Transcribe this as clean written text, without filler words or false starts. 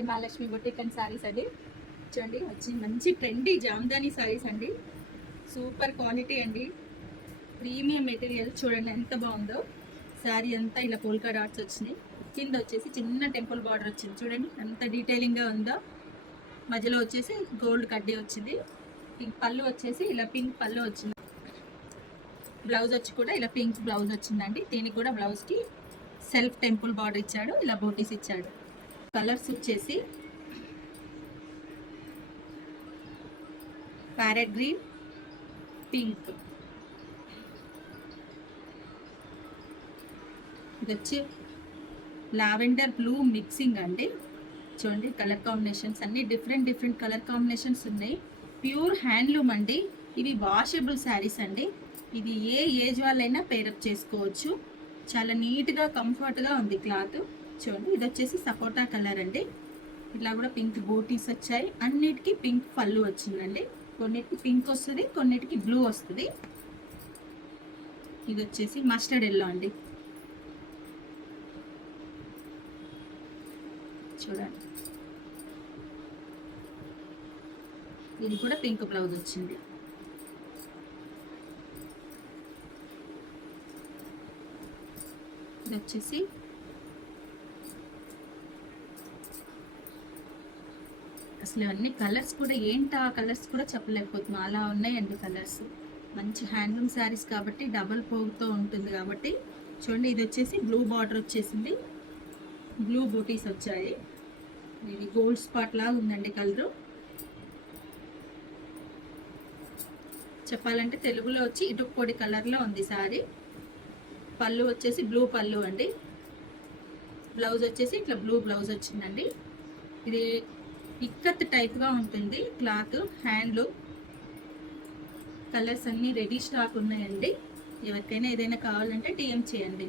Mahalakshmi boutique and saris అండి. చూడండి వచ్చి మంచి ట్రెండీ జామ్దాని సారీస్ అండి. సూపర్ క్వాలిటీ అండి, ప్రీమియం మెటీరియల్. చూడండి ఎంత బాగుందో. శారీ అంతా ఇలా పోల్కా డాట్స్ వచ్చినాయి. కింద వచ్చేసి చిన్న టెంపుల్ బార్డర్ వచ్చింది. చూడండి ఎంత డీటెయిలింగ్గా ఉందో. మధ్యలో వచ్చేసి గోల్డ్ కడ్డీ వచ్చింది. పళ్ళు వచ్చేసి ఇలా పింక్ పళ్ళు వచ్చింది. బ్లౌజ్ వచ్చి కూడా ఇలా పింక్ బ్లౌజ్ వచ్చిందండి. దీనికి కూడా బ్లౌజ్కి సెల్ఫ్ టెంపుల్ బార్డర్ ఇచ్చాడు, ఇలా బోటీస్ ఇచ్చాడు. కలర్స్ వచ్చేసి ప్యారెట్ గ్రీన్, పింక్, ఇది వచ్చి లావెండర్ బ్లూ మిక్సింగ్ అండి. చూడండి కలర్ కాంబినేషన్స్ అన్ని డిఫరెంట్ కలర్ కాంబినేషన్స్ ఉన్నాయి. ప్యూర్ హ్యాండ్లూమ్ అండి. ఇవి వాషబుల్ శారీస్ అండి. ఇది ఏ ఏజ్ వాళ్ళైనా పేరప్ చేసుకోవచ్చు. చాలా నీట్గా కంఫర్ట్గా ఉంది క్లాత్. చూడండి ఇది వచ్చేసి సపోటా కలర్ అండి. ఇట్లా కూడా పింక్ బోటీస్ వచ్చాయి. అన్నిటికీ పింక్ పళ్ళు వచ్చిందండి. కొన్నిటికి పింక్ వస్తుంది, కొన్నిటికి బ్లూ వస్తుంది. ఇది వచ్చేసి మస్టర్డ్ ఎల్లో అండి. చూడండి ఇది కూడా పింక్ బ్లౌజ్ వచ్చింది. ఇది వచ్చేసి అసలు అన్ని కలర్స్ కూడా ఏంటి, ఆ కలర్స్ కూడా చెప్పలేకపోతున్నాం, అలా ఉన్నాయండి కలర్స్. మంచి హ్యాండ్లూమ్ శారీస్ కాబట్టి డబల్ పోగుతో ఉంటుంది కాబట్టి. చూడండి ఇది వచ్చేసి బ్లూ బార్డర్ వచ్చేసింది, బ్లూ బూటీస్ వచ్చాయి. ఇది గోల్డ్ స్పాట్ లాగా ఉందండి కలరు. చెప్పాలంటే తెలుగులో వచ్చి ఇటుక పొడి కలర్లో ఉంది శారీ. పళ్ళు వచ్చేసి బ్లూ పళ్ళు అండి. బ్లౌజ్ వచ్చేసి ఇట్లా బ్లూ బ్లౌజ్ వచ్చిందండి. ఇది ఇక్కత్ టైప్గా ఉంటుంది క్లాత్. హ్యాండ్లు కలర్స్ అన్నీ రెడీ స్టాక్ ఉన్నాయండి. ఎవరికైనా ఏదైనా కావాలంటే టీఎం చేయండి.